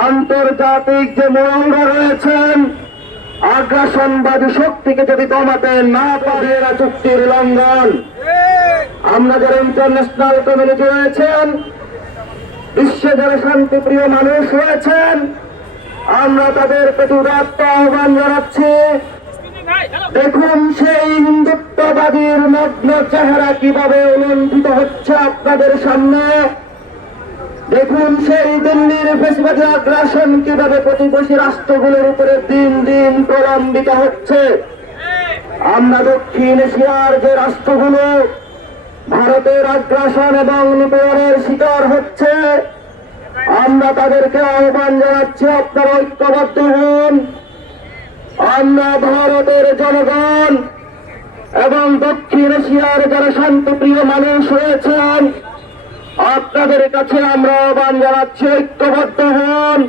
আন্তর্জাতিক যে মোড়ঙ্গ রয়েছেন আগ্রাসনবাদী শক্তিকে যদি দমাতে না পারে এরা চুক্তির লঙ্ঘন। আমরা যারা ইন্টারন্যাশনাল কমিউনিটি রয়েছেন, বিশ্বে যারা শান্তিপ্রিয় মানুষ রয়েছেন, আমরা তাদের প্রতি উদাত্ত আহ্বান জানাচ্ছি। দেখুন সেই হিন্দুত্ববাদীর নগ্ন চেহারা কীভাবে উলঙ্ঘিত হচ্ছে আপনাদের সামনে। দেখুন সেই দিল্লির বেশিবাদী আগ্রাসন কীভাবে প্রতিবেশী রাষ্ট্রগুলোর উপরে দিন দিন প্রলম্বিত হচ্ছে। আমরা দক্ষিণ এশিয়ার যে রাষ্ট্রগুলো, ভারতের আগ্রাসন এবং নিপীড়নের শিকার হচ্ছে, আমরা তাদেরকে আহ্বান জানাচ্ছি, আপনারা ঐক্যবদ্ধ হন। আমরা ভারতের জনগণ এবং দক্ষিণ এশিয়ার যারা শান্তিপ্রিয় মানুষ রয়েছেন আপনাদের কাছে আমরা আহ্বান জানাচ্ছি, ঐক্যবদ্ধ হন।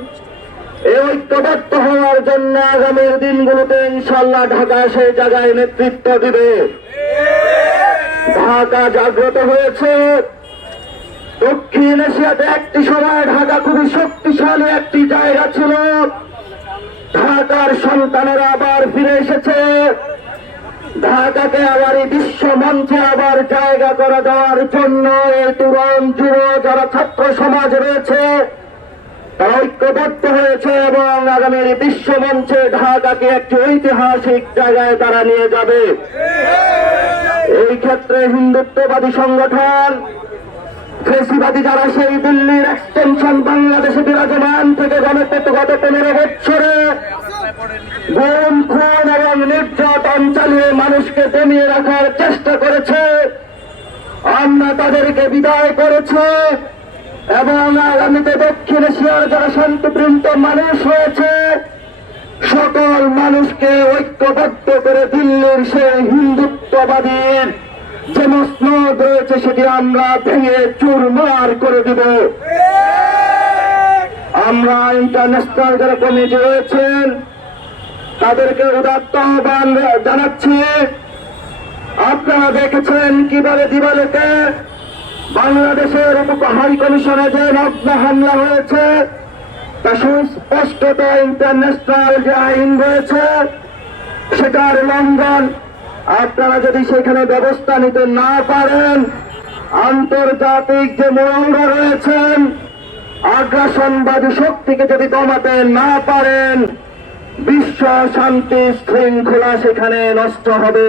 এই ঐক্যবদ্ধ হওয়ার জন্য আগামীর দিনগুলোতে ইনশাল্লাহ ঢাকা সেই জায়গায় নেতৃত্ব দিবে। ঢাকা জাগ্রত হয়েছে। দক্ষিণ এশিয়াতে একটি সময় ঢাকা খুবই শক্তিশালী একটি জায়গা ছিল। ঢাকার সন্তানেরা আবার ফিরে এসেছে। ঢাকাকে আবার এই বিশ্ব মঞ্চে আবার জায়গা করে দেওয়ার জন্য এই তরুণ যুব যারা ছাত্র সমাজ রয়েছে, তারা ঐক্যবদ্ধ হয়েছে এবং আগামীর বিশ্ব মঞ্চে ঢাকাকে একটি ঐতিহাসিক জায়গায় তারা নিয়ে যাবে। এই ক্ষেত্রে হিন্দুত্ববাদী সংগঠন, ফেসিবাদী যারা সেই দিল্লির এক্সটেনশন বাংলাদেশে বিরাজমান থেকে গণতন্ত্র গত পনেরো বছরে গুম মানুষকে দমিয়ে রাখার চেষ্টা করেছে। আমরা তাদেরকে বিদায় করেছে এবং আগামীতে দক্ষিণ এশিয়ার যারা শান্তিপ্রিন্ত মানুষ হয়েছে, সকল মানুষকে ঐক্যবদ্ধ করে দিল্লির সেই হিন্দুত্ববাদীর যে মসনদ রয়েছে সেটি আমরা ভেঙে চুরমার করে দেব। আমরা ইন্টারন্যাশনাল যারা কমিটি রয়েছেন তাদেরকে উদাত্ত আহ্বান জানাচ্ছি। আপনারা দেখেছেন কীভাবে দিবালোকে বাংলাদেশের উপহারি কমিশনে যে নগ্ন হামলা হয়েছে, তা সুস্পষ্টত ইন্টারন্যাশনাল যে আইন রয়েছে, সেটার লঙ্ঘন আপনারা যদি সেখানে ব্যবস্থা নিতে না পারেন, আন্তর্জাতিক যে মোড়ঙ্গ রয়েছেন, আগ্রাসনবাদী শক্তিকে যদি দমাতে না পারেন বিশ্ব শান্তি শৃঙ্খলা সেখানে নষ্ট হবে।